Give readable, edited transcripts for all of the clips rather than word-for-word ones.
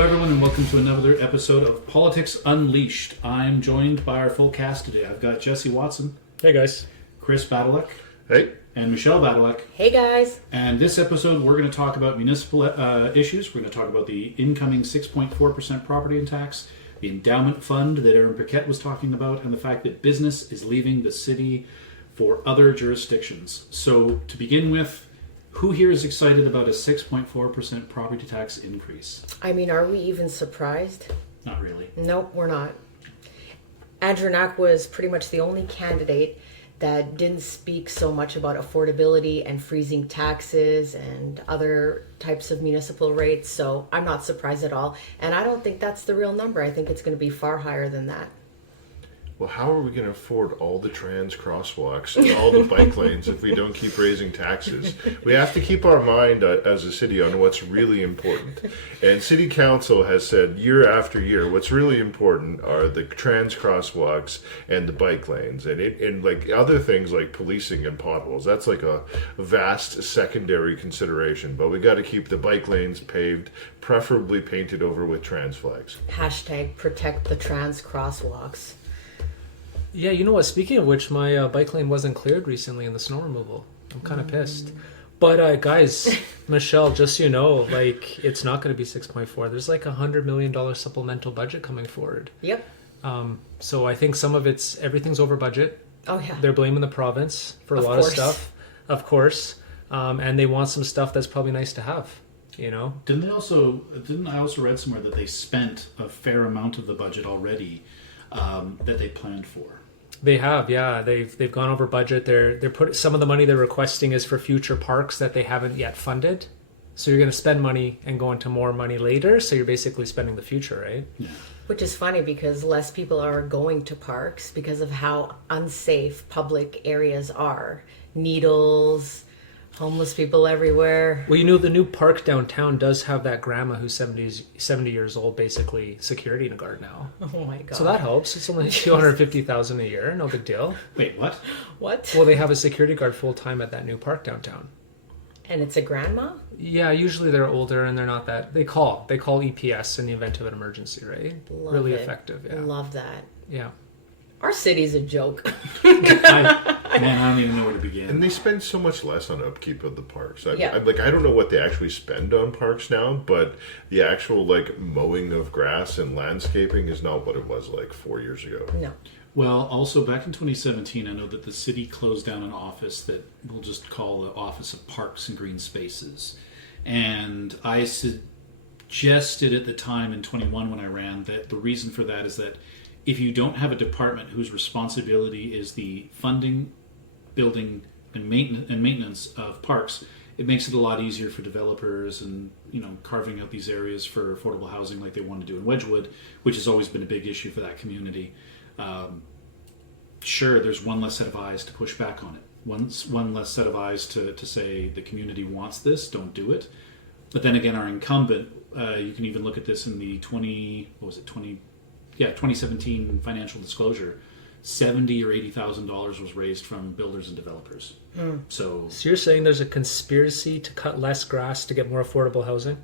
Hello, everyone, and welcome to another episode of Politics Unleashed. I'm joined by our full cast today. I've got Jesse Watson. Hey, guys. Chris Badalek. Hey. And Michelle Badalek. Hey, guys. And this episode, we're going to talk about municipal issues. We're going to talk about the incoming 6.4% property tax, the endowment fund that Aaron Paquette was talking about, and the fact that business is leaving the city for other jurisdictions. So, to begin with, who here is excited about a 6.4% property tax increase? I mean, are we even surprised? Not really. Nope, we're not. Andrew Knack was pretty much the only candidate that didn't speak so much about affordability and freezing taxes and other types of municipal rates. So I'm not surprised at all. And I don't think that's the real number. I think it's going to be far higher than that. Well, how are we going to afford all the trans crosswalks and all the bike lanes if we don't keep raising taxes? We have to keep our mind as a city on what's really important. And City Council has said year after year, what's really important are the trans crosswalks and the bike lanes. And like other things like policing and potholes. That's like a vast secondary consideration. But we got to keep the bike lanes paved, preferably painted over with trans flags. Hashtag protect the trans crosswalks. Yeah, you know what? Speaking of which, my bike lane wasn't cleared recently in the snow removal. I'm kind of pissed. But guys, Michelle, just so you know, like it's not going to be 6.4. There's like $100 million supplemental budget coming forward. Yep. So I think some of everything's over budget. Oh yeah. They're blaming the province for a lot of stuff, of course, and they want some stuff that's probably nice to have. You know. Didn't I also read somewhere that they spent a fair amount of the budget already that they planned for? They have, yeah. They've gone over budget. They're some of the money they're requesting is for future parks that they haven't yet funded. So you're going to spend money and go into more money later. So you're basically spending the future, right? Yeah. Which is funny because less people are going to parks because of how unsafe public areas are. Needles, homeless people everywhere. Well, you know, the new park downtown does have that grandma who's 70 years old, basically security guard now. Oh my god! So that helps. It's only $250,000 a year. No big deal. Wait, what? What? Well, they have a security guard full time at that new park downtown. And it's a grandma? Yeah, usually they're older and they're not that. They call EPS in the event of an emergency, right? Really effective. Yeah. Love that. Yeah. Our city's a joke. I don't even know where to begin. And they spend so much less on upkeep of the parks. I Yeah. don't know what they actually spend on parks now, but the actual mowing of grass and landscaping is not what it was like 4 years ago. No. Well, also back in 2017, I know that the city closed down an office that we'll just call the Office of Parks and Green Spaces. And I suggested at the time in 21 when I ran that the reason for that is that if you don't have a department whose responsibility is the funding, building, and maintenance of parks, it makes it a lot easier for developers and carving out these areas for affordable housing like they want to do in Wedgwood, which has always been a big issue for that community. Sure, there's one less set of eyes to push back on it. One less set of eyes to say the community wants this, don't do it. But then again, our incumbent, you can even look at this in the 2017 financial disclosure, $70,000 or $80,000 was raised from builders and developers. So you're saying there's a conspiracy to cut less grass to get more affordable housing?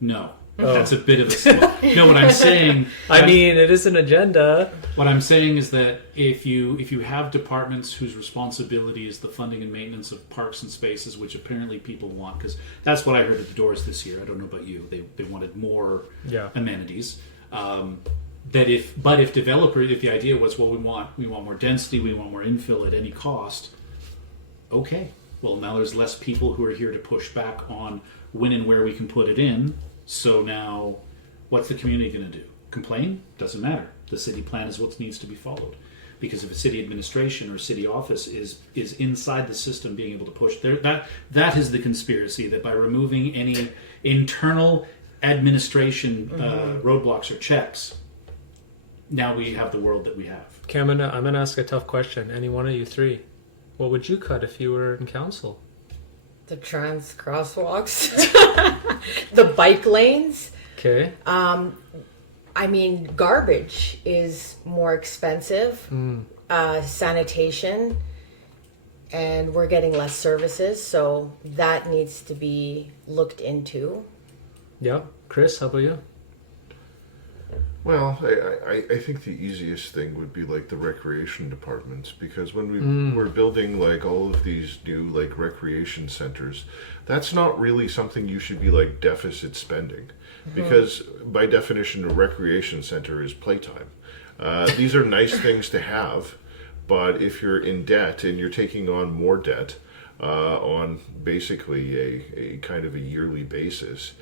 No. That's a bit of a... No, what I'm saying... it is an agenda. What I'm saying is that if you have departments whose responsibility is the funding and maintenance of parks and spaces, which apparently people want, because that's what I heard at the doors this year. I don't know about you. They wanted more amenities. If the idea was, well, we want more density, we want more infill at any cost, okay. Well, now there's less people who are here to push back on when and where we can put it in. So now, what's the community going to do? Complain? Doesn't matter. The city plan is what needs to be followed. Because if a city administration or city office is inside the system being able to push there, that is the conspiracy, that by removing any internal administration roadblocks or checks, now we have the world that we have. Okay, I'm gonna ask a tough question. Any one of you three, what would you cut if you were in council? The trans crosswalks. The bike lanes. Okay. Garbage is more expensive. Sanitation. And we're getting less services, so that needs to be looked into. Yeah. Chris, how about you? Well, I think the easiest thing would be like the recreation departments, because when we're building like all of these new like recreation centers, that's not really something you should be like deficit spending, because by definition a recreation center is playtime. These are nice things to have, but if you're in debt and you're taking on more debt on basically a kind of a yearly basis,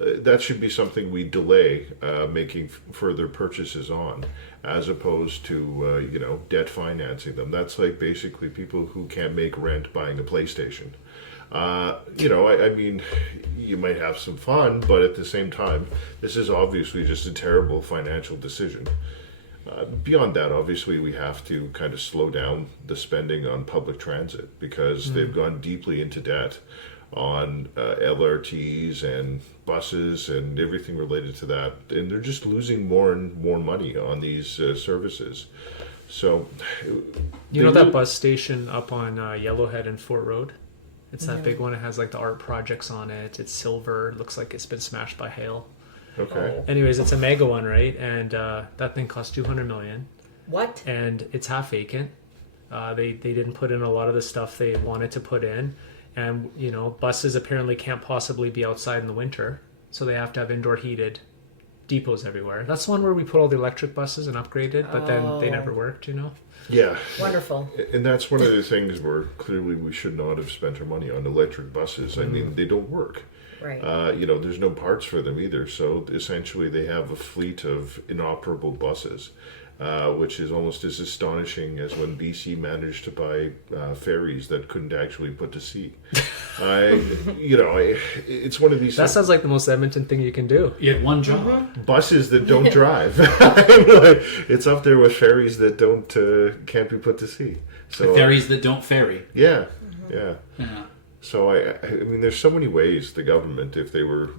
that should be something we delay making further purchases on, as opposed to debt financing them. That's like basically people who can't make rent buying a PlayStation. I mean, you might have some fun, but at the same time, this is obviously just a terrible financial decision. Beyond that, obviously, we have to kind of slow down the spending on public transit, because they've gone deeply into debt on LRTs and buses and everything related to that, and they're just losing more and more money on these services. So, You know that bus station up on Yellowhead and Fort Road? It's that big one. It has like the art projects on it. It's silver. It looks like it's been smashed by hail. okay. Anyways, it's a mega one, right? And that thing cost $200 million. What? And it's half vacant. They didn't put in a lot of the stuff they wanted to put in. And, buses apparently can't possibly be outside in the winter. So they have to have indoor heated depots everywhere. That's the one where we put all the electric buses and upgraded, but then they never worked, Yeah. Wonderful. And that's one of the things where clearly we should not have spent our money on electric buses. I mean, they don't work. Right. There's no parts for them either. So essentially, they have a fleet of inoperable buses, which is almost as astonishing as when BC managed to buy ferries that couldn't actually put to sea. It's one of these. That sounds like the most Edmonton thing you can do. You had one job. Buses that don't drive. It's up there with ferries that can't be put to sea. So Ferries that don't ferry. yeah. Yeah. So I mean, there's so many ways the government, if they were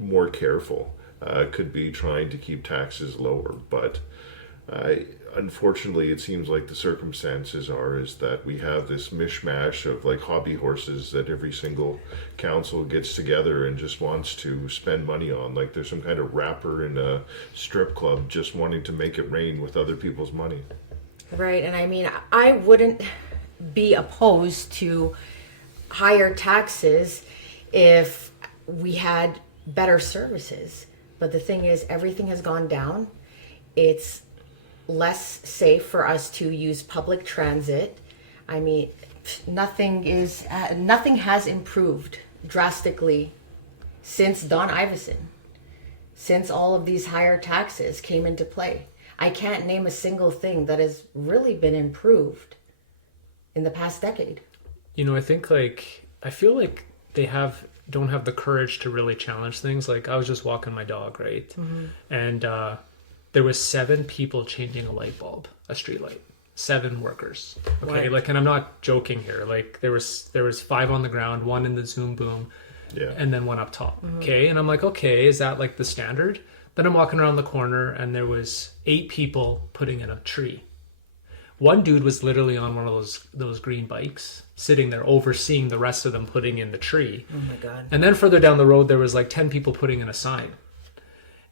more careful, could be trying to keep taxes lower. But unfortunately, it seems like the circumstances is that we have this mishmash of like hobby horses that every single council gets together and just wants to spend money on. Like there's some kind of rapper in a strip club just wanting to make it rain with other people's money. Right. And I mean, I wouldn't be opposed to higher taxes if we had better services. But the thing is, everything has gone down. It's less safe for us to use public transit. I mean, nothing has improved drastically since Don Iveson, since all of these higher taxes came into play. I can't name a single thing that has really been improved in the past decade. I think I feel like they don't have the courage to really challenge things. Like I was just walking my dog, right? Mm-hmm. And there was 7 people changing a light bulb, a street light. 7 workers. Okay, What? and I'm not joking here. Like there was 5 on the ground, 1 in the Zoom boom, and then 1 up top. Mm-hmm. Okay, and I'm like, okay, is that like the standard? Then I'm walking around the corner, and there was 8 people putting in a tree. One dude was literally on one of those green bikes, sitting there overseeing the rest of them putting in the tree. Oh my God. And then further down the road, there was like 10 people putting in a sign.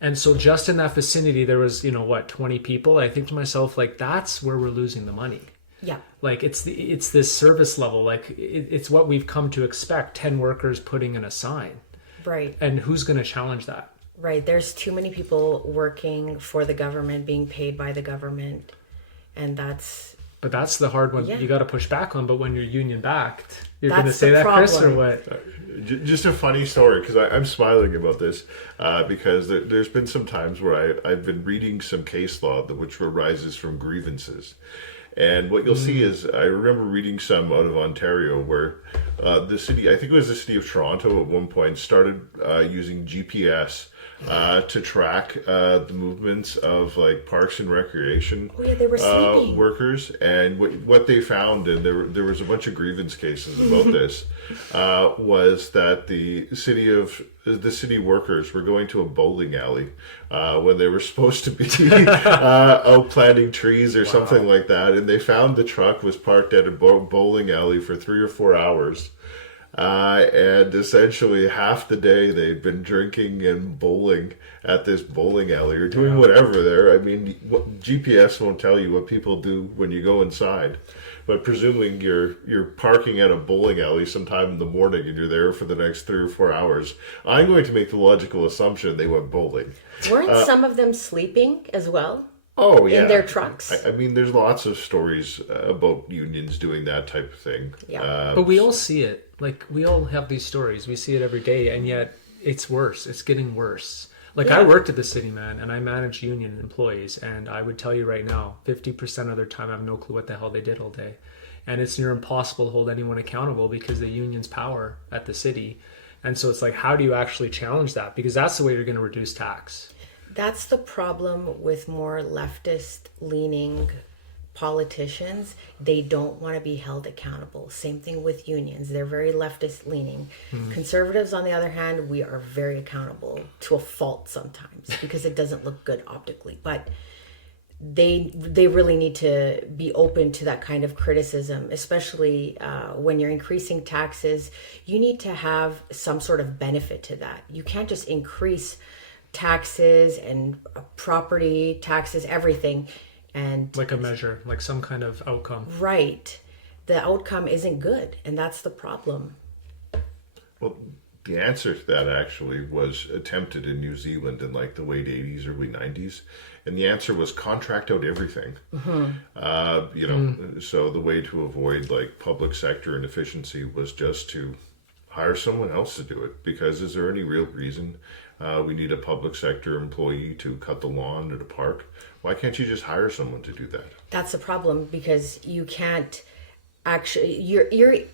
And so just in that vicinity, there was, 20 people. I think to myself, like, that's where we're losing the money. Yeah. Like, it's this service level. Like, it's what we've come to expect, 10 workers putting in a sign. Right. And who's going to challenge that? Right. There's too many people working for the government, being paid by the government. And that's the hard one you got to push back on. But when you're union backed, you're going to That's say the that, Chris, or problem. what? Just a funny story, because I'm smiling about this because there's been some times where I've been reading some case law which arises from grievances. And what you'll see is, I remember reading some out of Ontario where the city, I think it was the city of Toronto at one point, started using GPS to track the movements of like parks and recreation they were sleeping. workers. And what they found, and there was a bunch of grievance cases about this, was that the city workers were going to a bowling alley when they were supposed to be out planting trees or something like that, and they found the truck was parked at a bowling alley for 3 or 4 hours. And essentially half the day they've been drinking and bowling at this bowling alley or doing whatever there. I mean, GPS won't tell you what people do when you go inside. But presuming you're parking at a bowling alley sometime in the morning and you're there for the next 3 or 4 hours, I'm going to make the logical assumption they went bowling. Weren't some of them sleeping as well? Oh, yeah. In their trucks. I mean, there's lots of stories about unions doing that type of thing. Yeah. But we all see it. Like, we all have these stories. We see it every day, and yet it's worse. It's getting worse. Like, I worked at the city, man, and I managed union employees, and I would tell you right now, 50% of their time I have no clue what the hell they did all day. And it's near impossible to hold anyone accountable because the union's power at the city. And so it's like, how do you actually challenge that? Because that's the way you're going to reduce tax. That's the problem with more leftist-leaning politicians. They don't want to be held accountable. Same thing with unions. They're very leftist-leaning. Conservatives, on the other hand, we are very accountable to a fault sometimes because it doesn't look good optically. But they really need to be open to that kind of criticism, especially when you're increasing taxes. You need to have some sort of benefit to that. You can't just increase taxes and property taxes, everything, and Like a measure, like some kind of outcome. right, the outcome isn't good, and that's the problem. Well, the answer to that actually was attempted in New Zealand in like the late 80s, early 90s. And the answer was contract out everything. So the way to avoid like public sector inefficiency was just to hire someone else to do it. Because is there any real reason we need a public sector employee to cut the lawn at a park? Why can't you just hire someone to do that? That's the problem, because you can't actually,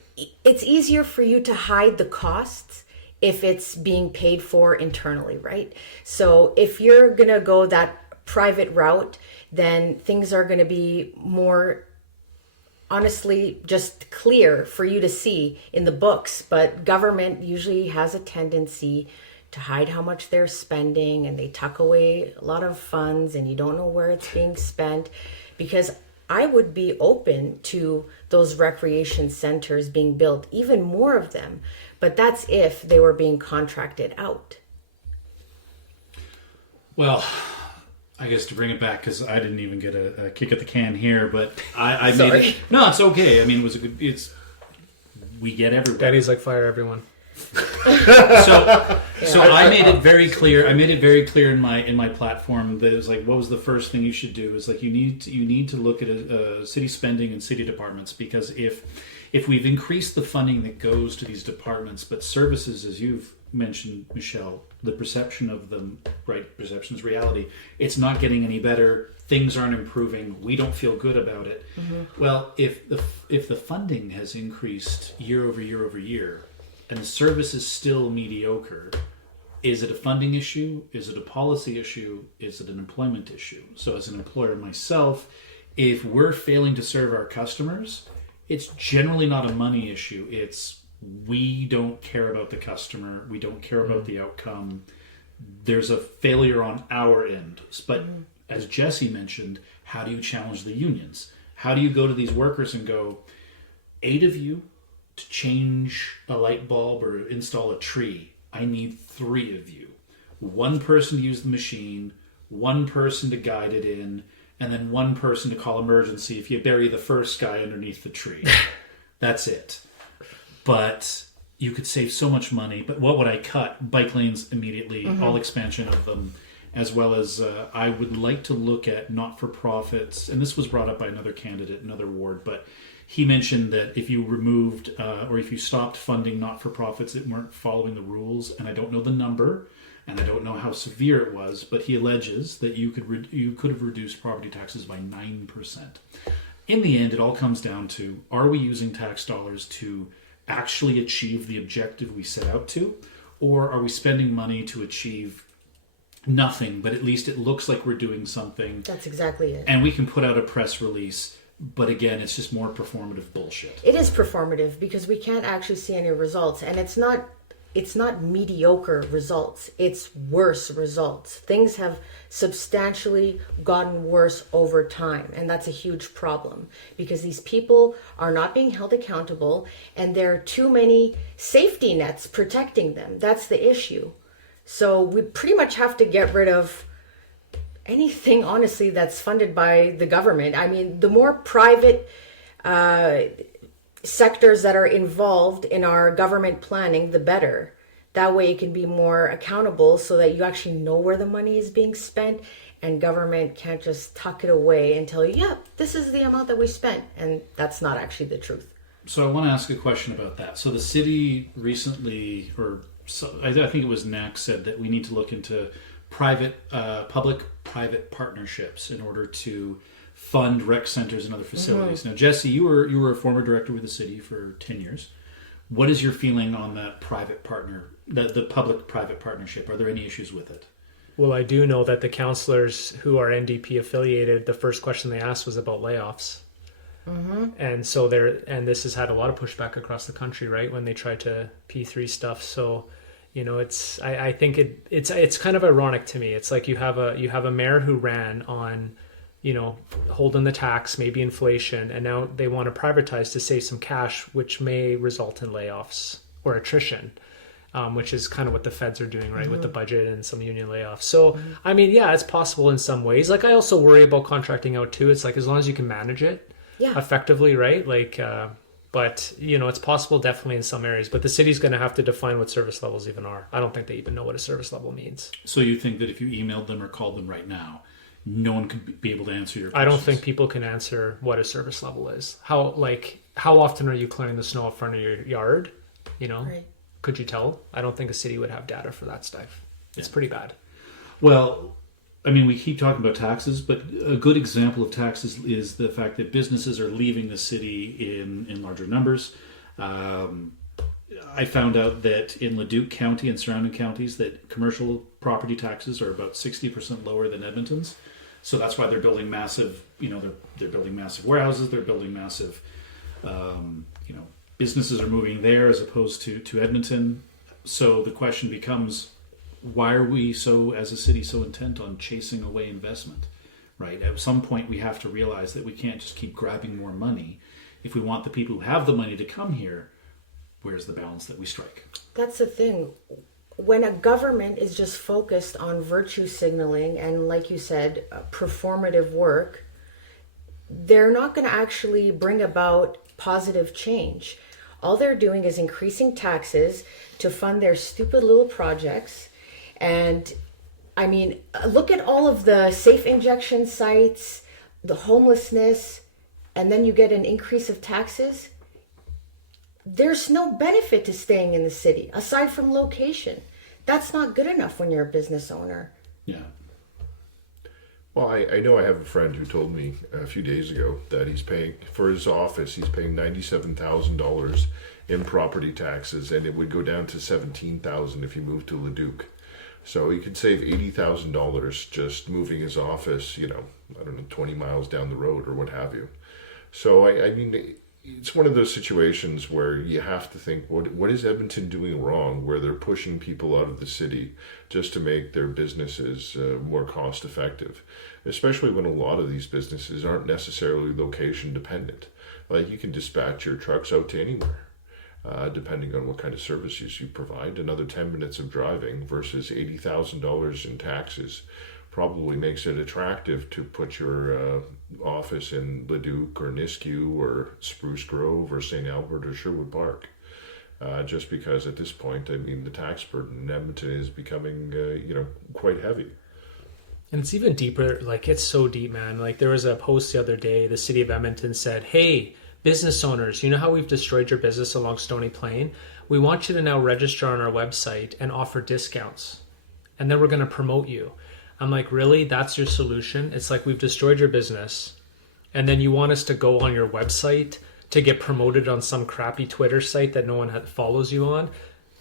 it's easier for you to hide the costs if it's being paid for internally, right? So if you're gonna go that private route, then things are gonna be more honestly just clear for you to see in the books. But government usually has a tendency to hide how much they're spending, and they tuck away a lot of funds and you don't know where it's being spent. Because I would be open to those recreation centers being built, even more of them, but that's if they were being contracted out. Well, I guess to bring it back, because I didn't even get a kick at the can here, but I made Sorry. it. No, it's okay. I mean, it was a good. We get everywhere. Daddy's like, fire everyone. So I made it very clear. I made it very clear in my platform that it was like, what was the first thing you should do? Is like you need to look at city spending and city departments, because if we've increased the funding that goes to these departments, but services, as you've mentioned, Michelle, the perception of them, right? Perception is reality. It's not getting any better. Things aren't improving. We don't feel good about it. Well, if the funding has increased year over year over year, and the service is still mediocre, is it a funding issue? Is it a policy issue? Is it an employment issue? So as an employer myself, if we're failing to serve our customers, it's generally not a money issue. It's we don't care about the customer. We don't care about the outcome. There's a failure on our end. But as Jesse mentioned, how do you challenge the unions? How do you go to these workers and go, 8 of you to change a light bulb or install a tree, I need 3 of you. 1 person to use the machine, 1 person to guide it in, and then 1 person to call emergency if you bury the first guy underneath the tree. That's it. But you could save so much money. But what would I cut? Bike lanes immediately, all expansion of them, as well as I would like to look at not-for-profits. And this was brought up by another candidate, another ward, but he mentioned that if you removed or if you stopped funding not-for-profits that weren't following the rules, and I don't know the number, and I don't know how severe it was, but he alleges that you could have reduced property taxes by 9%. In the end, it all comes down to, are we using tax dollars to actually achieve the objective we set out to, or are we spending money to achieve nothing, but at least it looks like we're doing something? That's exactly it. And we can put out a press release, but again, it's just more performative bullshit. It is performative because we can't actually see any results, and it's not it's not mediocre results, it's worse results. Things have substantially gotten worse over time, and that's a huge problem because these people are not being held accountable and there are too many safety nets protecting them. That's the issue. So we pretty much have to get rid of anything, honestly, that's funded by the government. I mean, the more private sectors that are involved in our government planning, the better. That way it can be more accountable so that you actually know where the money is being spent, and government can't just tuck it away and tell you, yeah, this is the amount that we spent. And that's not actually the truth. So I want to ask a question about that. So the city recently, I think it was NAC, said that we need to look into public-private partnerships in order to fund rec centers and other facilities. Now, Jesse, you were a former director with the city for 10 years. What is your feeling on that the public-private partnership? Are there any issues with it? Well, I do know that the councillors who are NDP affiliated, the first question they asked was about layoffs. And so this has had a lot of pushback across the country, right? When they tried to P3 stuff. So, I think it's kind of ironic to me. It's like you have a mayor who ran on, holding the tax, maybe inflation, and now they want to privatize to save some cash, which may result in layoffs or attrition, which is kind of what the feds are doing, right, with the budget and some union layoffs. So, I mean, yeah, it's possible in some ways. Like, I also worry about contracting out too. It's like, as long as you can manage it effectively, right? Like, but, it's possible definitely in some areas. But the city's going to have to define what service levels even are. I don't think they even know what a service level means. So you think that if you emailed them or called them right now, no one could be able to answer your questions? I don't think people can answer what a service level is. How often are you clearing the snow in front of your yard? Right. Could you tell? I don't think a city would have data for that stuff. It's pretty bad. Well, I mean, we keep talking about taxes, but a good example of taxes is the fact that businesses are leaving the city in larger numbers. I found out that in Leduc County and surrounding counties that commercial property taxes are about 60% lower than Edmonton's. So that's why they're building massive, they're building massive warehouses, they're building massive, businesses are moving there as opposed to Edmonton. So the question becomes, why are we as a city, so intent on chasing away investment, right? At some point, we have to realize that we can't just keep grabbing more money. If we want the people who have the money to come here, where's the balance that we strike? That's the thing. When a government is just focused on virtue signaling and, like you said, performative work, they're not going to actually bring about positive change. All they're doing is increasing taxes to fund their stupid little projects. And I mean, look at all of the safe injection sites, the homelessness, and then you get an increase of taxes. There's no benefit to staying in the city aside from location. That's not good enough when you're a business owner. Yeah. Well, I know I have a friend who told me a few days ago that he's paying for his office. He's paying $97,000 in property taxes, and it would go down to $17,000 if he moved to Leduc. So he could save $80,000 just moving his office, 20 miles down the road or what have you. So I mean, it's one of those situations where you have to think, what is Edmonton doing wrong, where they're pushing people out of the city just to make their businesses more cost effective, especially when a lot of these businesses aren't necessarily location dependent. Like, you can dispatch your trucks out to anywhere, depending on what kind of services you provide. Another 10 minutes of driving versus $80,000 in taxes probably makes it attractive to put your office in Leduc or Nisku or Spruce Grove or St. Albert or Sherwood Park. Just because at this point, I mean, the tax burden in Edmonton is becoming, quite heavy. And it's even deeper. Like, it's so deep, man. Like, there was a post the other day, the city of Edmonton said, hey, business owners, you know how we've destroyed your business along Stony Plain? We want you to now register on our website and offer discounts. And then we're going to promote you. I'm like, really? That's your solution? It's like, we've destroyed your business, and then you want us to go on your website to get promoted on some crappy Twitter site that no one follows you on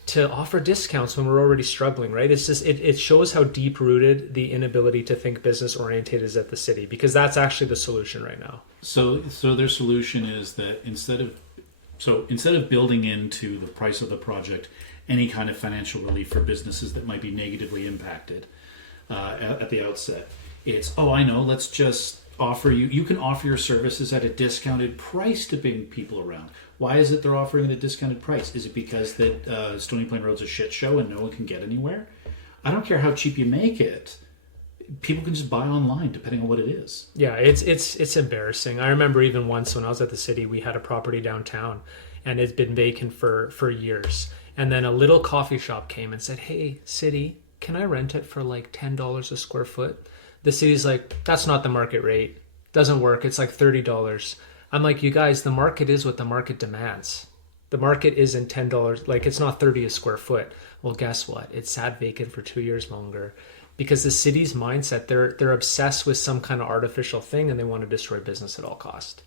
to offer discounts when we're already struggling, right? It's just, it shows how deep rooted the inability to think business oriented is at the city, because that's actually the solution right now. So their solution is that instead of building into the price of the project any kind of financial relief for businesses that might be negatively impacted at the outset. It's, oh, I know, let's just offer you can offer your services at a discounted price to bring people around. Why is it they're offering at a discounted price? Is it because that Stony Plain Road's a shit show and no one can get anywhere? I don't care how cheap you make it. People can just buy online depending on what it is. Yeah, it's embarrassing. I remember even once when I was at the city, we had a property downtown and it's been vacant for years. And then a little coffee shop came and said, "Hey, city, can I rent it for like $10 a square foot?" The city's like, "That's not the market rate. Doesn't work. It's like $30. I'm like, "You guys, the market is what the market demands. The market isn't $10. Like, it's not 30 a square foot." Well, guess what? It sat vacant for 2 years longer because the city's mindset, they're obsessed with some kind of artificial thing and they want to destroy business at all cost.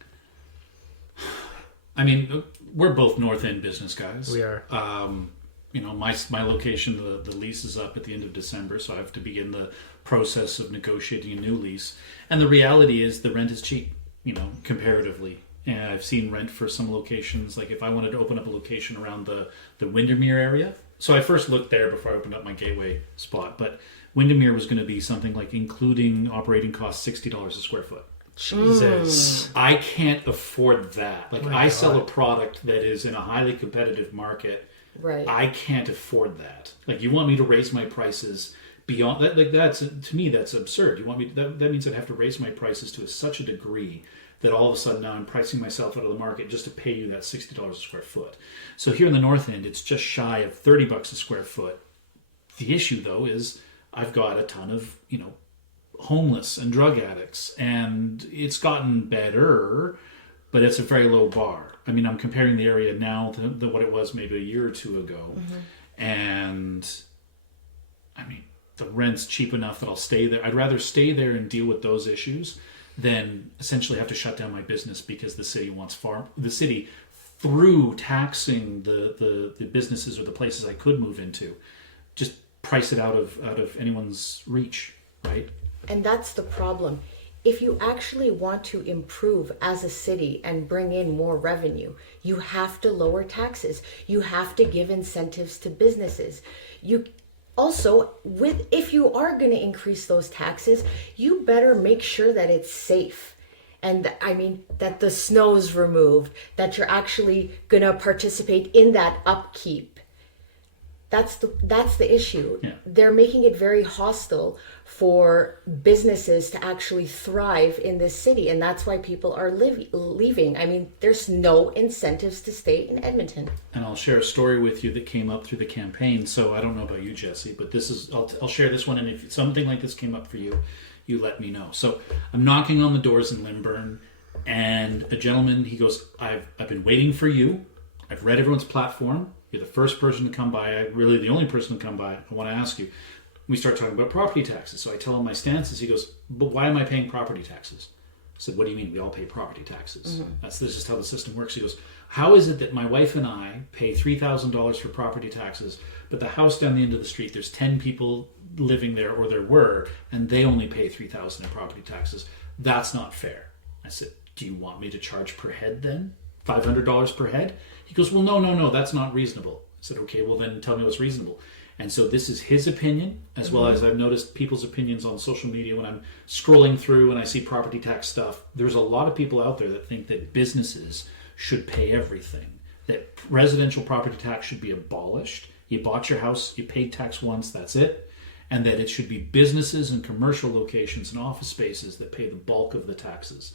I mean, we're both North End business guys. We are. My location, the lease is up at the end of December, so I have to begin the process of negotiating a new lease. And the reality is the rent is cheap, comparatively. And I've seen rent for some locations, like if I wanted to open up a location around the Windermere area. So I first looked there before I opened up my Gateway spot, but Windermere was going to be something like including operating costs, $60 a square foot. Jesus. I can't afford that. Like, My I sell a God. product that is in a highly competitive market. Right. I can't afford that. Like, you want me to raise my prices beyond that? Like, that's, to me, that's absurd. You want me to, that means I'd have to raise my prices to such a degree that all of a sudden now I'm pricing myself out of the market just to pay you that $60 a square foot. So here in the North End, it's just shy of $30 a square foot. The issue, though, is I've got a ton of, homeless and drug addicts, and it's gotten better, but it's a very low bar. I mean, I'm comparing the area now to what it was maybe a year or two ago, and I mean, the rent's cheap enough that I'll stay there. I'd rather stay there and deal with those issues than essentially have to shut down my business because the city through taxing the businesses or the places I could move into, just price it out of anyone's reach, right? And that's the problem. If you actually want to improve as a city and bring in more revenue, you have to lower taxes. You have to give incentives to businesses. You also, if you are going to increase those taxes, you better make sure that it's safe. And I mean, that the snow's removed, that you're actually going to participate in that upkeep. That's the issue. Yeah. They're making it very hostile for businesses to actually thrive in this city, and that's why people are leaving. I mean, there's no incentives to stay in Edmonton. And I'll share a story with you that came up through the campaign. So I don't know about you, Jesse, but I'll share this one, and if something like this came up for you, you let me know. So I'm knocking on the doors in Lynburn, and a gentleman, he goes, I've been waiting for you. I've read everyone's platform. You're the first person to come by. Really the only person to come by. I want to ask you. We start talking about property taxes. So I tell him my stances. He goes, but why am I paying property taxes? I said, what do you mean? We all pay property taxes. This is how the system works. He goes, how is it that my wife and I pay $3,000 for property taxes, but the house down the end of the street, there's 10 people living there, or there were, and they only pay $3,000 in property taxes? That's not fair. I said, do you want me to charge per head then? $500 per head? He goes, well, no, that's not reasonable. I said, okay, well then tell me what's reasonable. And so this is his opinion, as well as I've noticed people's opinions on social media when I'm scrolling through and I see property tax stuff. There's a lot of people out there that think that businesses should pay everything, that residential property tax should be abolished. You bought your house, you paid tax once, that's it. And that it should be businesses and commercial locations and office spaces that pay the bulk of the taxes.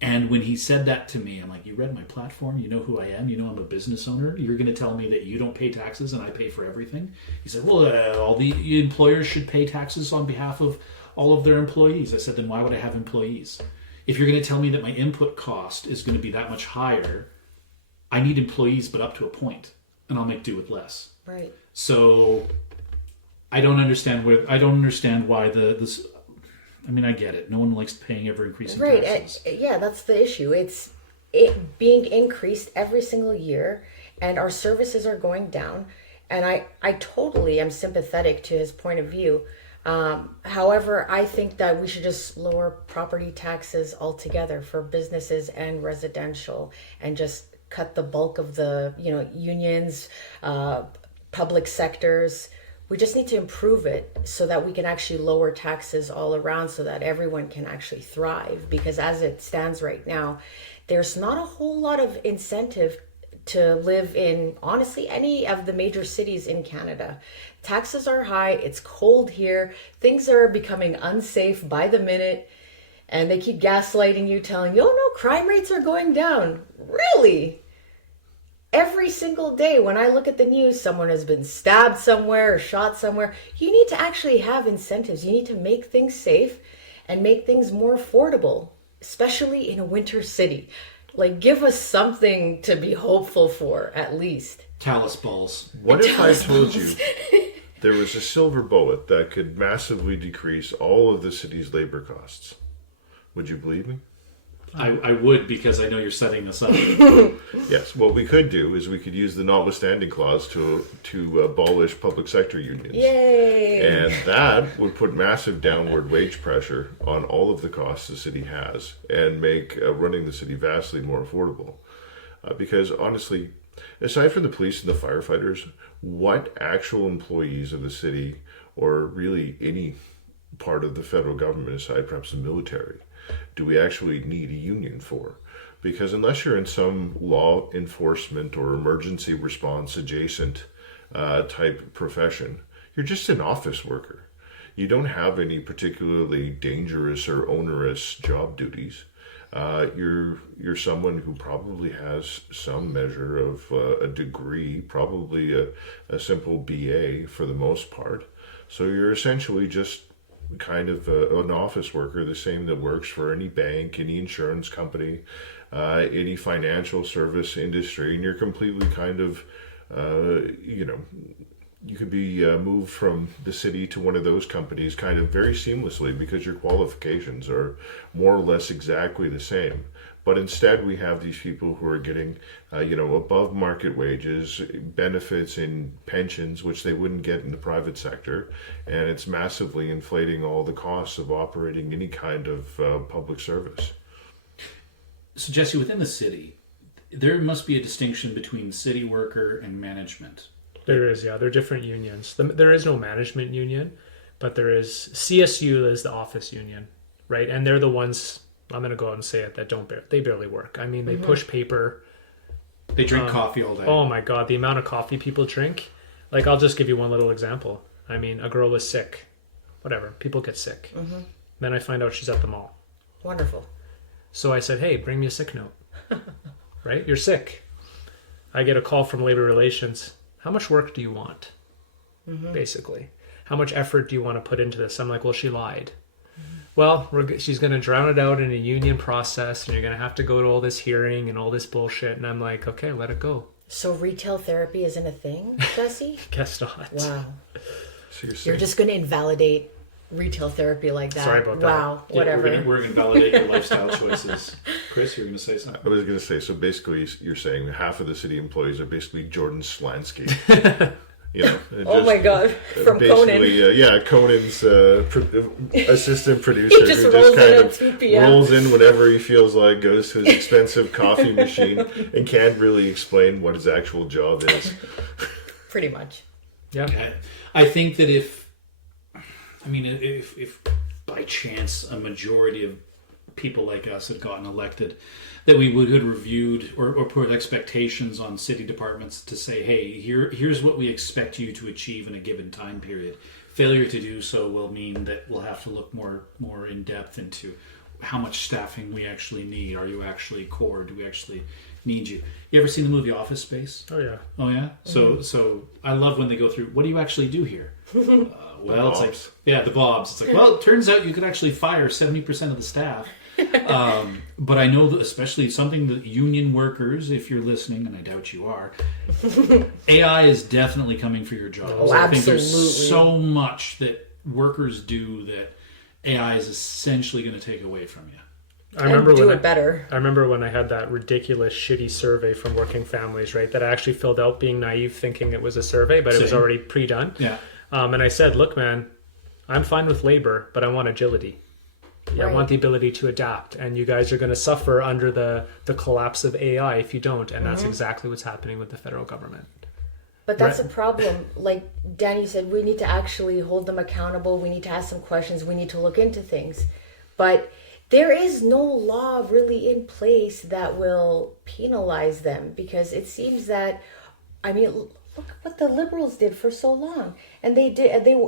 And when he said that to me, I'm like, you read my platform? You know who I am? You know I'm a business owner? You're going to tell me that you don't pay taxes and I pay for everything? He said, well, all the employers should pay taxes on behalf of all of their employees. I said, then why would I have employees? If you're going to tell me that my input cost is going to be that much higher, I need employees, but up to a point, and I'll make do with less. Right. So I don't understand why this. I mean, I get it. No one likes paying ever increasing taxes. Yeah, that's the issue. It's being increased every single year, and our services are going down. And I totally am sympathetic to his point of view. However, I think that we should just lower property taxes altogether for businesses and residential, and just cut the bulk of the unions, public sectors. We just need to improve it so that we can actually lower taxes all around so that everyone can actually thrive. Because as it stands right now, there's not a whole lot of incentive to live in, honestly, any of the major cities in Canada. Taxes are high, it's cold here, things are becoming unsafe by the minute, and they keep gaslighting you, telling you, oh no, crime rates are going down. Really? Every single day when I look at the news, someone has been stabbed somewhere or shot somewhere. You need to actually have incentives. You need to make things safe and make things more affordable, especially in a winter city. Like, give us something to be hopeful for, at least. Talus balls. What if I told you there was a silver bullet that could massively decrease all of the city's labor costs? Would you believe me? I would, because I know you're setting us up. Yes. What we could do is we could use the notwithstanding clause to abolish public sector unions. Yay! And that would put massive downward wage pressure on all of the costs the city has and make running the city vastly more affordable. Because honestly, aside from the police and the firefighters, what actual employees of the city, or really any part of the federal government aside perhaps the military, do we actually need a union for? Because unless you're in some law enforcement or emergency response adjacent type profession, you're just an office worker. You don't have any particularly dangerous or onerous job duties. You're someone who probably has some measure of a degree, probably a simple BA for the most part. So you're essentially just kind of an office worker, the same that works for any bank, any insurance company, any financial service industry, and you're completely kind of, you could be moved from the city to one of those companies kind of very seamlessly because your qualifications are more or less exactly the same. But instead we have these people who are getting, above market wages, benefits in pensions, which they wouldn't get in the private sector. And it's massively inflating all the costs of operating any kind of public service. So Jesse, within the city, there must be a distinction between city worker and management. There is, yeah. They're different unions. There is no management union, but there is CSU is the office union, right? And they're the ones, I'm going to go out and say it, that they barely work. I mean, they push paper. They drink coffee all day. Oh my God, the amount of coffee people drink. Like, I'll just give you one little example. I mean, a girl was sick. Whatever, people get sick. Then I find out she's at the mall. Wonderful. So I said, hey, bring me a sick note. Right? You're sick. I get a call from labor relations. How much work do you want? Basically. How much effort do you want to put into this? I'm like, well, she lied. Well, she's going to drown it out in a union process, and you're going to have to go to all this hearing and all this bullshit. And I'm like, okay, let it go. So retail therapy isn't a thing, Jesse? Guess not. Wow. Seriously. You're just going to invalidate retail therapy like that. Sorry about that. Wow, Yeah, whatever. we're going to validate your lifestyle choices. Chris, you're going to say something? I was going to say, so basically you're saying half of the city employees are basically Jordan Slansky. Oh my God, from Conan. Conan's assistant producer who just just rolls kind in at of 2 p.m. rolls in whenever he feels like, goes to his expensive coffee machine and can't really explain what his actual job is. Pretty much. Yeah. I think that if by chance a majority of people like us had gotten elected, that we would have reviewed or put expectations on city departments to say, hey, here's what we expect you to achieve in a given time period. Failure to do so will mean that we'll have to look more in depth into how much staffing we actually need. Are you actually core? Do we actually need you? You ever seen the movie Office Space? Oh, yeah. Oh, yeah? So I love when they go through, what do you actually do here? Well, it's like, the Bobs. It's like, well, it turns out you could actually fire 70% of the staff. But I know that especially something that union workers, if you're listening, and I doubt you are, AI is definitely coming for your jobs. Oh, I think absolutely. there's so much that workers do that AI is essentially going to take away from you. I remember do when it better. I remember when I had that ridiculous, shitty survey from Working Families, right? That I actually filled out being naive, thinking it was a survey, but it was Same. already pre-done. Yeah. And I said, look, man, I'm fine with labor, but I want agility. Yeah, I Right. want the ability to adapt. And you guys are going to suffer under the collapse of AI if you don't. And that's exactly what's happening with the federal government. But that's Right. a problem. Like Danny said, we need to actually hold them accountable. We need to ask some questions. We need to look into things. But there is no law really in place that will penalize them, because it seems that, I mean, look what the Liberals did for so long, and they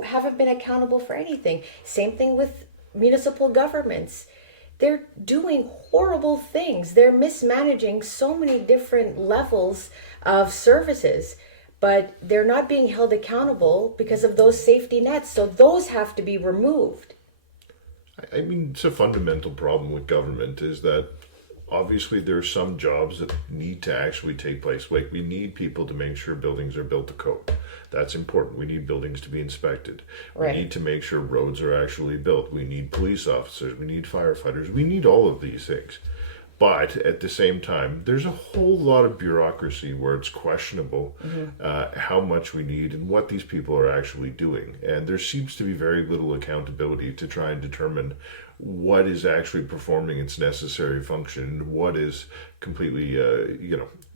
haven't been accountable for anything. Same thing with municipal governments. They're doing horrible things. They're mismanaging so many different levels of services, but they're not being held accountable because of those safety nets. So those have to be removed. I mean, it's a fundamental problem with government is that obviously there are some jobs that need to actually take place. Like we need people to make sure buildings are built to code. That's important. We need buildings to be inspected. Right. We need to make sure roads are actually built. We need police officers. We need firefighters. We need all of these things. But at the same time, there's a whole lot of bureaucracy where it's questionable how much we need and what these people are actually doing. And there seems to be very little accountability to try and determine what is actually performing its necessary function and what is completely,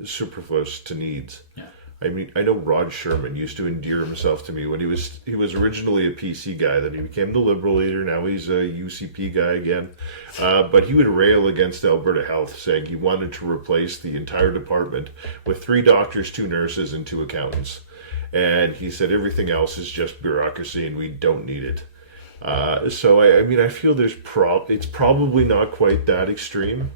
superfluous to needs. Yeah. I mean, I know Rod Sherman used to endear himself to me when he was originally a PC guy, then he became the Liberal leader, now he's a UCP guy again. But he would rail against Alberta Health, saying he wanted to replace the entire department with 3 doctors, 2 nurses, and 2 accountants. And he said everything else is just bureaucracy and we don't need it. So I mean, I feel it's probably not quite that extreme,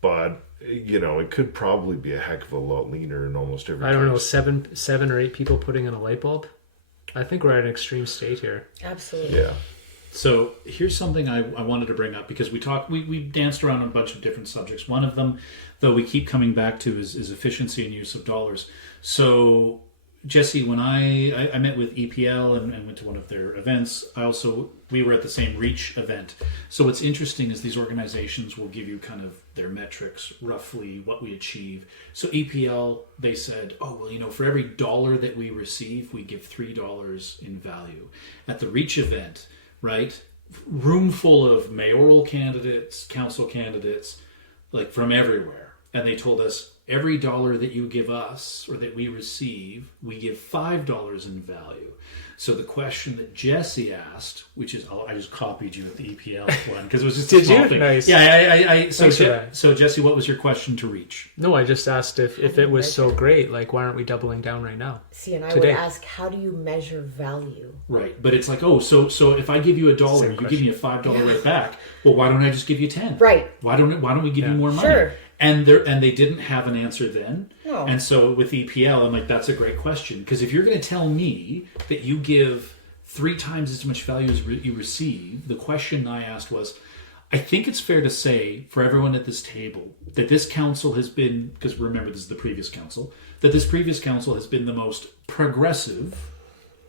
but it could probably be a heck of a lot leaner in almost every I don't know, case. seven or 8 people putting in a light bulb. I think we're at an extreme state here. Absolutely. Yeah. So here's something I wanted to bring up, because we danced around on a bunch of different subjects. One of them, though, we keep coming back to is efficiency and use of dollars. So Jesse, when I met with EPL and went to one of their events, we were at the same REACH event. So what's interesting is these organizations will give you kind of their metrics, roughly what we achieve. So EPL, they said, for every dollar that we receive, we give $3 in value. At the REACH event, right, room full of mayoral candidates, council candidates, like from everywhere. And they told us, every dollar that you give us or that we receive, we give $5 in value. So the question that Jesse asked, which is, I just copied you at the EPL one because it was just a small thing. Nice. Yeah, So Jesse, what was your question to REACH? No, I just asked if it was so great, like why aren't we doubling down right now? See, and I Today. would ask, how do you measure value? Right, but it's like, so if I give you $1, Same you question. give me a $5 right back. Well, why don't I just give you 10? Right. Why don't we give you more money? Sure. And they didn't have an answer then. No. And so with EPL, I'm like, that's a great question, because if you're going to tell me that you give 3 times as much value as you receive, the question I asked was, I think it's fair to say for everyone at this table that this council has been, because remember this is the previous council, that this previous council has been the most progressive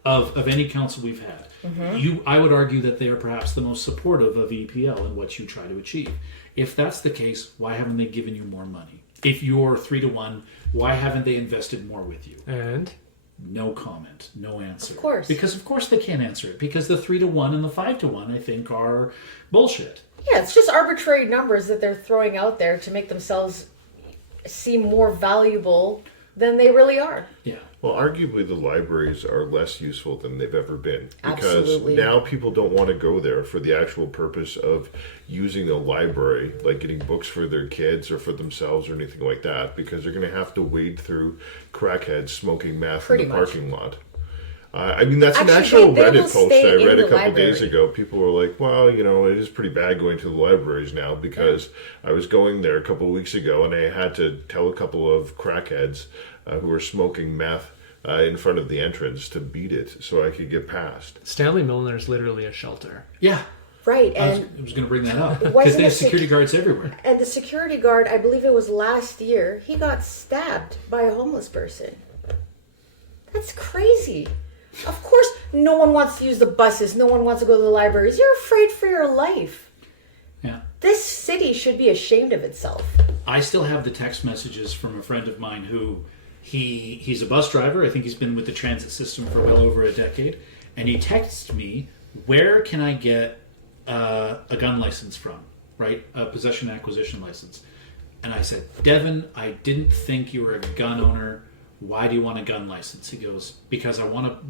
of any council we've had. Mm-hmm. I would argue that they are perhaps the most supportive of EPL and what you try to achieve. If that's the case, why haven't they given you more money? If you're 3-1, why haven't they invested more with you? And No comment, no answer. Of course. Because of course they can't answer it, because the 3-1 and the 5-1, I think, are bullshit. Yeah, it's just arbitrary numbers that they're throwing out there to make themselves seem more valuable than they really are. Yeah. Well, arguably the libraries are less useful than they've ever been, because Absolutely. now people don't want to go there for the actual purpose of using the library, like getting books for their kids or for themselves or anything like that, because they're going to have to wade through crackheads smoking meth Pretty in the much. parking lot. I mean, that's Actually, an actual they will Reddit post stay I in read a the couple days library. ago. People were like, well, it is pretty bad going to the libraries now, because I was going there a couple of weeks ago and I had to tell a couple of crackheads who were smoking meth in front of the entrance to beat it so I could get past. Stanley Milner is literally a shelter. Yeah. Right, I and was going to bring that up. Wasn't Because they have it security guards everywhere. the security guard, I believe it was last year, he got stabbed by a homeless person. That's crazy. Of course, no one wants to use the buses. No one wants to go to the libraries. You're afraid for your life. Yeah. This city should be ashamed of itself. I still have the text messages from a friend of mine who he's a bus driver. I think he's been with the transit system for well over a decade. And he texts me, where can I get a gun license from, right? A possession acquisition license. And I said, Devin, I didn't think you were a gun owner why do you want a gun license? He goes, because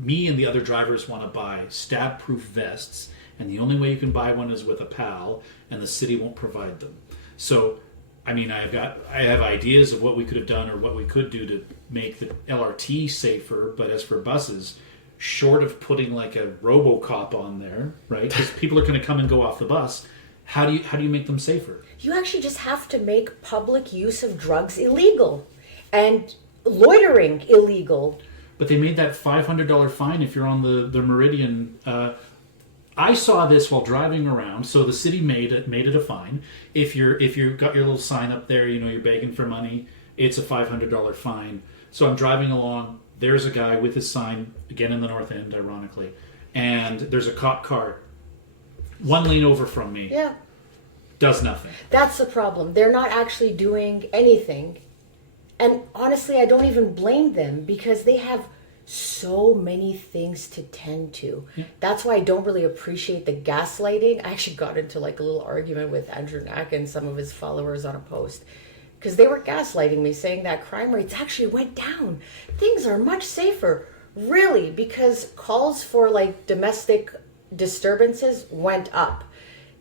me and the other drivers want to buy stab-proof vests, and the only way you can buy one is with a pal, and the city won't provide them. So, I mean, I have ideas of what we could have done or what we could do to make the LRT safer, but as for buses, short of putting like a RoboCop on there, right? Because people are going to come and go off the bus. How do you make them safer? You actually just have to make public use of drugs illegal and loitering illegal. But they made that $500 fine if you're on the Meridian. I saw this while driving around. So the city made it a fine. If you've got your little sign up there, you're begging for money, it's a $500 fine. So I'm driving along. There's a guy with his sign, again in the North End, ironically, and there's a cop car 1 lane over from me. Yeah. Does nothing. That's the problem. They're not actually doing anything. And honestly, I don't even blame them because they have so many things to tend to. Yeah. That's why I don't really appreciate the gaslighting. I actually got into like a little argument with Andrew Knack and some of his followers on a post because they were gaslighting me, saying that crime rates actually went down. Things are much safer. Really, because calls for like domestic disturbances went up.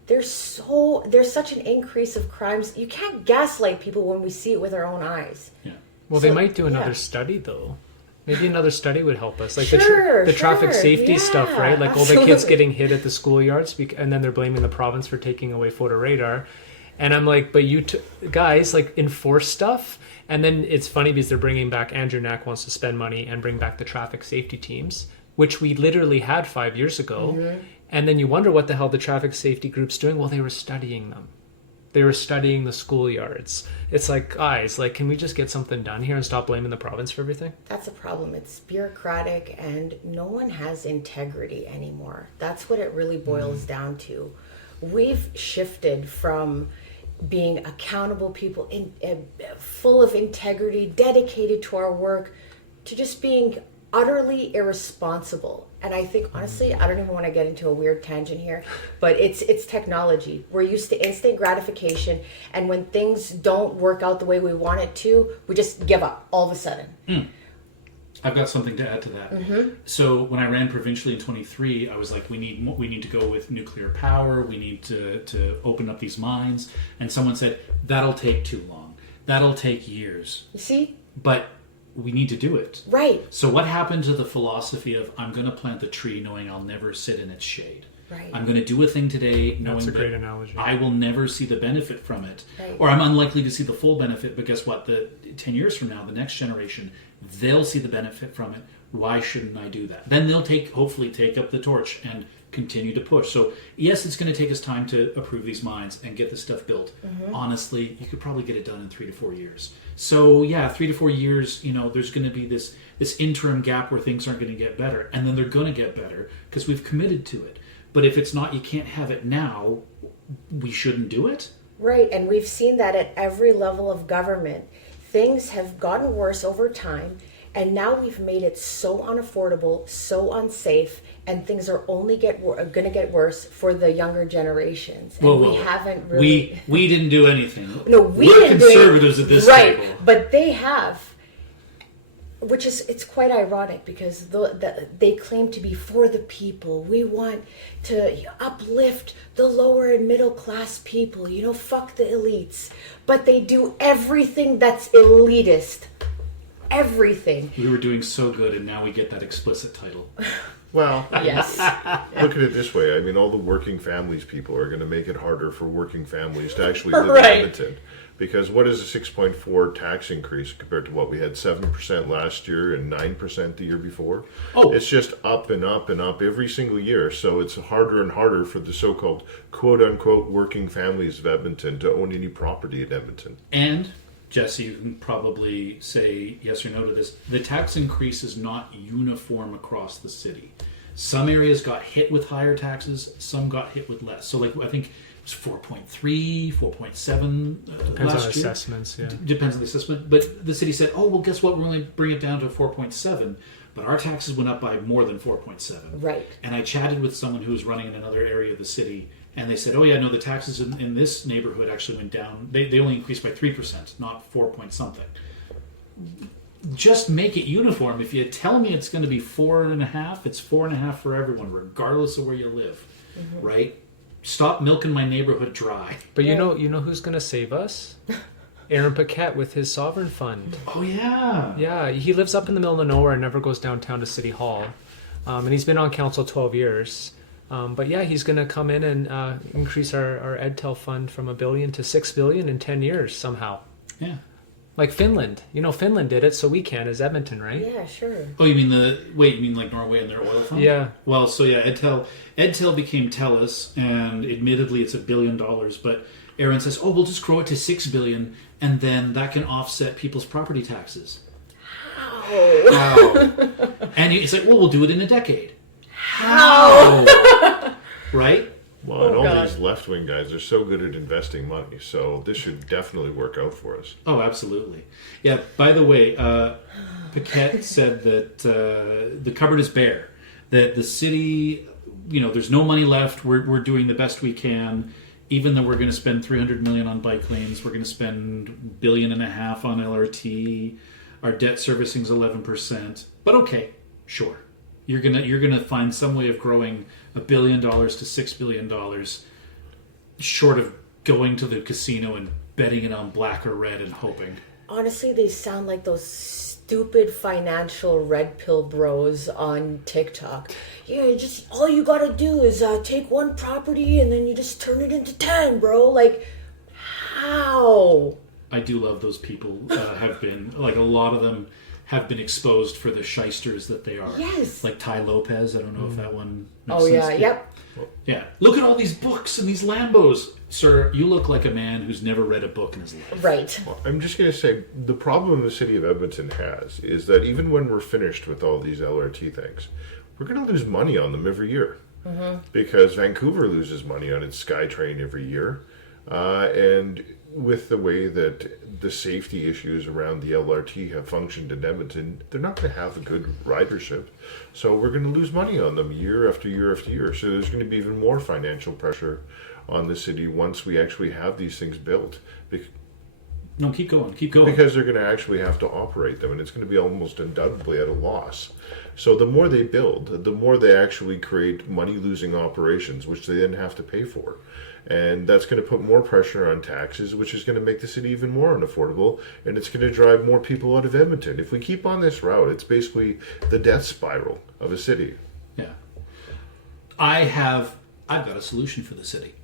There's such an increase of crimes. You can't gaslight people when we see it with our own eyes. Yeah. Well, they might do another study though. Maybe another study would help us, like sure, the traffic safety stuff, right? Like absolutely. all the kids getting hit at the schoolyards, and then they're blaming the province for taking away photo radar. And I'm like, but you guys like enforce stuff. And then it's funny because they're bringing back, Andrew Knack wants to spend money and bring back the traffic safety teams, which we literally had 5 years ago. Mm-hmm. And then you wonder what the hell the traffic safety group's doing. Well, they were studying them. They were studying the schoolyards. It's like, guys, like, can we just get something done here and stop blaming the province for everything? That's a problem. It's bureaucratic and no one has integrity anymore. That's what it really boils down to. We've shifted from being accountable people, full of integrity, dedicated to our work, to just being utterly irresponsible. And I think, honestly, I don't even want to get into a weird tangent here, but it's technology. We're used to instant gratification, and when things don't work out the way we want it to, we just give up all of a sudden. I've got something to add to that. Mm-hmm. So when I ran provincially in 23, I was like, we need to go with nuclear power. We need to open up these mines. And someone said, that'll take too long. That'll take years. You see? But we need to do it. Right. So what happened to the philosophy of, I'm going to plant the tree knowing I'll never sit in its shade? Right. I'm going to do a thing today knowing That's a great analogy. I will never see the benefit from it. Right. Or I'm unlikely to see the full benefit, but guess what? 10 years from now, the next generation, they'll see the benefit from it. Why shouldn't I do that? Then they'll hopefully take up the torch and continue to push. So yes, it's going to take us time to approve these mines and get this stuff built. Mm-hmm. Honestly, you could probably get it done in 3 to 4 years. So yeah, 3 to 4 years, there's going to be this interim gap where things aren't going to get better, and then they're going to get better because we've committed to it. But if it's not, you can't have it now, we shouldn't do it. Right, and we've seen that at every level of government. Things have gotten worse over time, and now we've made it so unaffordable, so unsafe, and things are only going to get worse for the younger generations. And we haven't really... We didn't do anything. No, We're conservatives at this table. Right, but they have... Which is, it's quite ironic because they claim to be for the people. We want to uplift the lower and middle class people, fuck the elites. But they do everything that's elitist. Everything. We were doing so good and now we get that explicit title. Well, yes. Look at it this way. I mean, all the working families people are going to make it harder for working families to actually live Right. in Edmonton. Because what is a 6.4 tax increase compared to what we had 7% last year and 9% the year before? Oh. It's just up and up and up every single year. So it's harder and harder for the so-called quote-unquote working families of Edmonton to own any property in Edmonton. And, Jesse, you can probably say yes or no to this. The tax increase is not uniform across the city. Some areas got hit with higher taxes, some got hit with less. So, I think... 4.3, 4.7 Depends last on year. assessments, yeah. Depends on the assessment. But the city said, oh, well, guess what? We're going to bring it down to 4.7. But our taxes went up by more than 4.7. Right. And I chatted with someone who was running in another area of the city, and they said, oh, yeah, no, the taxes in this neighborhood actually went down. They only increased by 3%, not 4 point something. just make it uniform. If you tell me it's going to be 4.5, it's 4.5 for everyone, regardless of where you live, right? Stop milking my neighborhood dry. But you know who's going to save us? Aaron Paquette with his sovereign fund. Oh yeah. Yeah, he lives up in the middle of nowhere and never goes downtown to City Hall. And he's been on council 12 years. But yeah, he's going to come in and increase our Ed Tel fund from $1 billion to $6 billion in 10 years somehow. Yeah. Like Finland. Finland did it, so we can as Edmonton, right? Yeah, sure. Oh, you mean like Norway and their oil fund? Yeah. Well, so yeah, Ed Tel became TELUS, and admittedly it's $1 billion, but Aaron says, oh, we'll just grow it to $6 billion, and then that can offset people's property taxes. How? And he's like, well, we'll do it in a decade. How? Right? Well, and all these left-wing guys are so good at investing money, so this should definitely work out for us. Oh, absolutely. Yeah, by the way, Paquette said that the cupboard is bare, that the city, there's no money left, we're doing the best we can, even though we're going to spend $300 million on bike lanes, we're going to spend $1.5 billion on LRT, our debt servicing's 11%, but okay, sure. You're gonna find some way of growing $1 billion to $6 billion, short of going to the casino and betting it on black or red and hoping. Honestly, they sound like those stupid financial red pill bros on TikTok. Yeah, just all you gotta do is take one property and then you just turn it into 10, bro. Like, how? I do love those people. Have been like a lot of them have been exposed for the shysters that they are. Yes. Like Ty Lopez. I don't know if that one makes Oh sense yeah, to you. yep. Yeah. Look at all these books and these Lambos. Sir, you look like a man who's never read a book in his life. Right. Well, I'm just going to say, the problem the city of Edmonton has is that even when we're finished with all these LRT things, we're going to lose money on them every year. Because Vancouver loses money on its SkyTrain every year. And with the way that the safety issues around the LRT have functioned in Edmonton, they're not going to have a good ridership. So we're going to lose money on them year after year after year. So there's going to be even more financial pressure on the city once we actually have these things built. No, keep going. Keep going. Because they're going to actually have to operate them, and it's going to be almost undoubtedly at a loss. So the more they build, the more they actually create money-losing operations, which they then have to pay for. And that's going to put more pressure on taxes, which is going to make the city even more unaffordable, and it's going to drive more people out of Edmonton. If we keep on this route, it's basically the death spiral of a city. Yeah. I've got a solution for the city.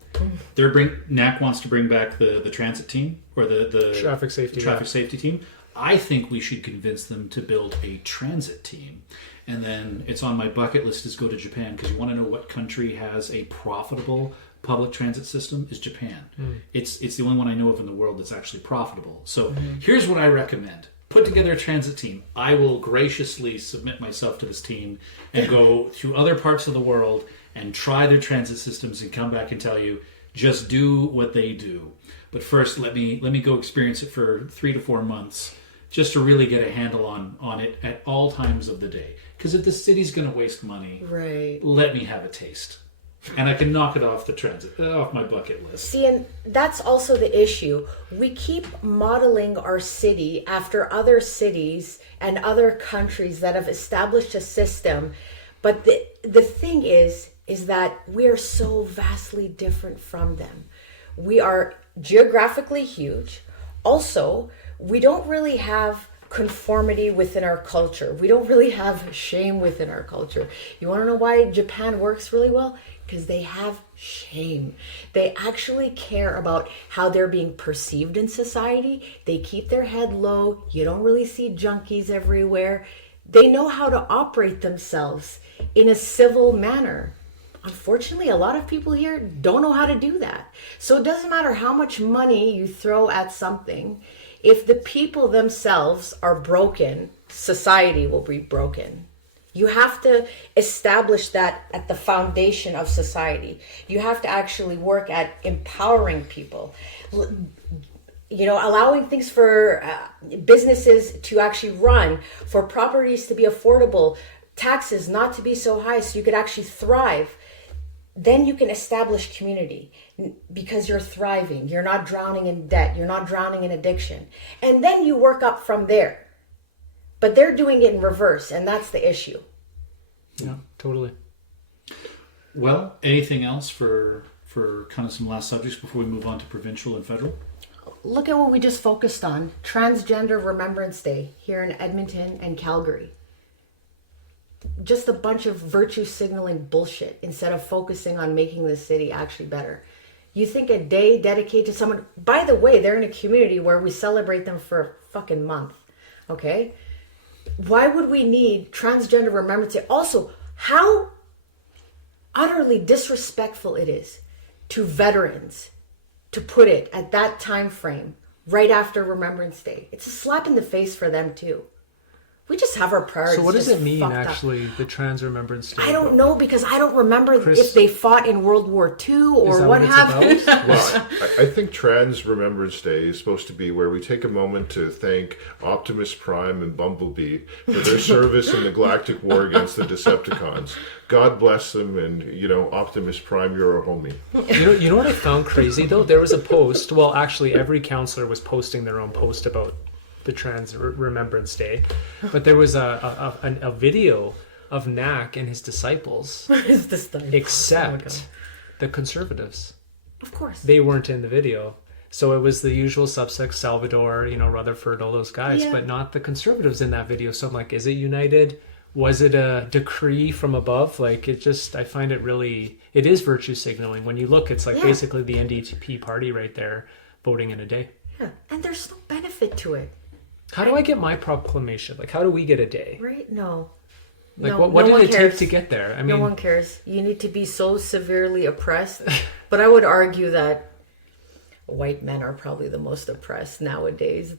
NAC wants to bring back the transit team or the Traffic safety team. I think we should convince them to build a transit team. And then it's on my bucket list is go to Japan, because you want to know what country has a profitable public transit system is Japan. It's the only one I know of in the world that's actually profitable. So here's what I recommend. Put together a transit team. I will graciously submit myself to this team and go through other parts of the world and try their transit systems and come back and tell you, just do what they do. But first, let me go experience it for 3 to 4 months just to really get a handle on it at all times of the day. Because if the city's going to waste money, Right. let me have a taste. And I can knock it off off my bucket list. See, and that's also the issue. We keep modeling our city after other cities and other countries that have established a system. But the thing is that we are so vastly different from them. We are geographically huge. Also, we don't really have conformity within our culture. We don't really have shame within our culture. You want to know why Japan works really well? Because they have shame. They actually care about how they're being perceived in society. They keep their head low. You don't really see junkies everywhere. They know how to operate themselves in a civil manner. Unfortunately, a lot of people here don't know how to do that. So it doesn't matter how much money you throw at something. If the people themselves are broken, society will be broken. You have to establish that at the foundation of society. You have to actually work at empowering people. Allowing things for businesses to actually run, for properties to be affordable, taxes not to be so high so you could actually thrive. Then you can establish community because you're thriving. You're not drowning in debt. You're not drowning in addiction. And then you work up from there. But they're doing it in reverse, and that's the issue. Yeah, totally. Well, anything else for kind of some last subjects before we move on to provincial and federal? Look at what we just focused on. Transgender Remembrance Day here in Edmonton and Calgary. Just a bunch of virtue signaling bullshit instead of focusing on making the city actually better. You think a day dedicated to someone, by the way, they're in a community where we celebrate them for a fucking month, okay? Why would we need Transgender Remembrance Day? Also, how utterly disrespectful it is to veterans to put it at that time frame right after Remembrance Day. It's a slap in the face for them too. We just have our priorities. So what does just it mean, fucked up. actually, the Trans Remembrance Day? I don't know, because I don't remember Chris, if they fought in World War II or is that what it's happened. about? Well, I think Trans Remembrance Day is supposed to be where we take a moment to thank Optimus Prime and Bumblebee for their service in the Galactic War against the Decepticons. God bless them, and, Optimus Prime, you're a homie. You know what I found crazy, though? There was a post. Well, actually, every councillor was posting their own post about the Trans Remembrance Day. But there was a video of Knack and his disciples, Is this the except the Conservatives. Of course. They weren't in the video. So it was the usual suspects, Salvador, Rutherford, all those guys, Yeah. but not the Conservatives in that video. So I'm like, is it united? Was it a decree from above? Like, I find it really, it is virtue signaling. When you look, it's like basically the NDP party right there voting in a day. Yeah, and there's no benefit to it, How do I get my proclamation? Like, how do we get a day? right? No. Like, No, what no did one it cares. take to get there? I No mean, one cares. You need to be so severely oppressed. But I would argue that white men are probably the most oppressed nowadays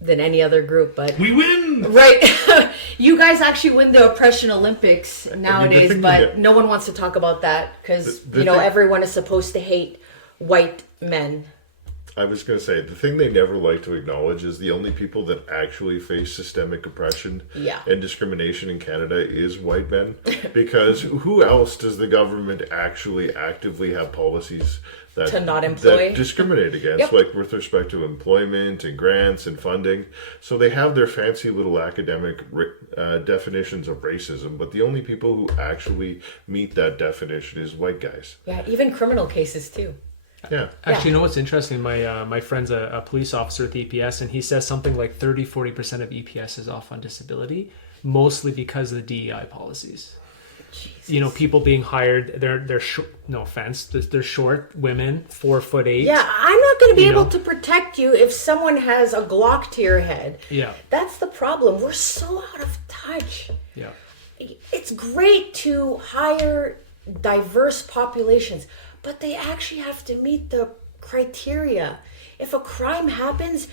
than any other group. But We win! right, you guys actually win the oppression Olympics nowadays, thing but that- no one wants to talk about that because The thing- everyone is supposed to hate white men. I was going to say, the thing they never like to acknowledge is the only people that actually face systemic oppression Yeah. and discrimination in Canada is white men. Because who else does the government actually actively have policies that, To not employ? that discriminate against, Yep. like with respect to employment and grants and funding? So they have their fancy little academic definitions of racism, but the only people who actually meet that definition is white guys. Yeah, even criminal cases too. Yeah. actually, you know what's interesting? My friend's a police officer at the EPS, and he says something like 30-40% of EPS is off on disability, mostly because of the DEI policies. Jesus. People being hired, they're short, no offense, they're short women, 4'8". Yeah, I'm not going to be You able know? to protect you if someone has a Glock to your head. Yeah, That's the problem. We're so out of touch. yeah. It's great to hire diverse populations, but they actually have to meet the criteria. If a crime happens,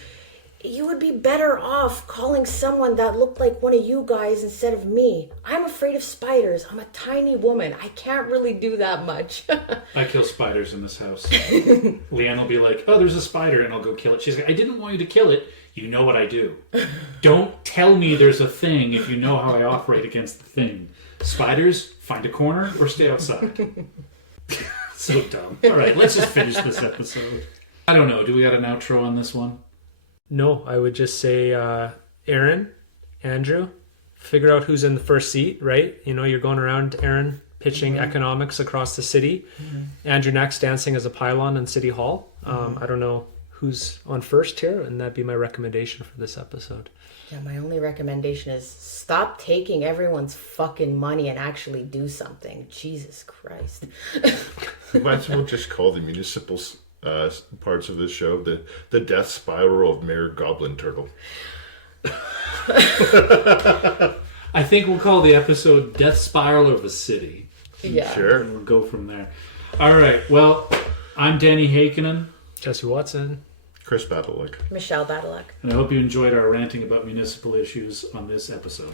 you would be better off calling someone that looked like one of you guys instead of me. I'm afraid of spiders. I'm a tiny woman. I can't really do that much. I kill spiders in this house. Leanne will be like, oh, there's a spider, and I'll go kill it. She's like, I didn't want you to kill it. You know what I do. Don't tell me there's a thing if you know how I operate against the thing. Spiders, find a corner or stay outside. So dumb. All right, let's just finish this episode. I don't know. Do we got an outro on this one? No, I would just say, Aaron, Andrew, figure out who's in the first seat, right? You're going around, Aaron, pitching economics across the city. Andrew next dancing as a pylon in City Hall. I don't know who's on first here, and that'd be my recommendation for this episode. Yeah, my only recommendation is stop taking everyone's fucking money and actually do something. Jesus Christ. Might as well just call the municipal parts of this show the death spiral of Mayor Goblin Turtle. I think we'll call the episode Death Spiral of a City. Yeah. Sure. And we'll go from there. All right. Well, I'm Danny Hakinen, Jesse Watson. Chris Battlewick. Michelle Badalek. and I hope you enjoyed our ranting about municipal issues on this episode.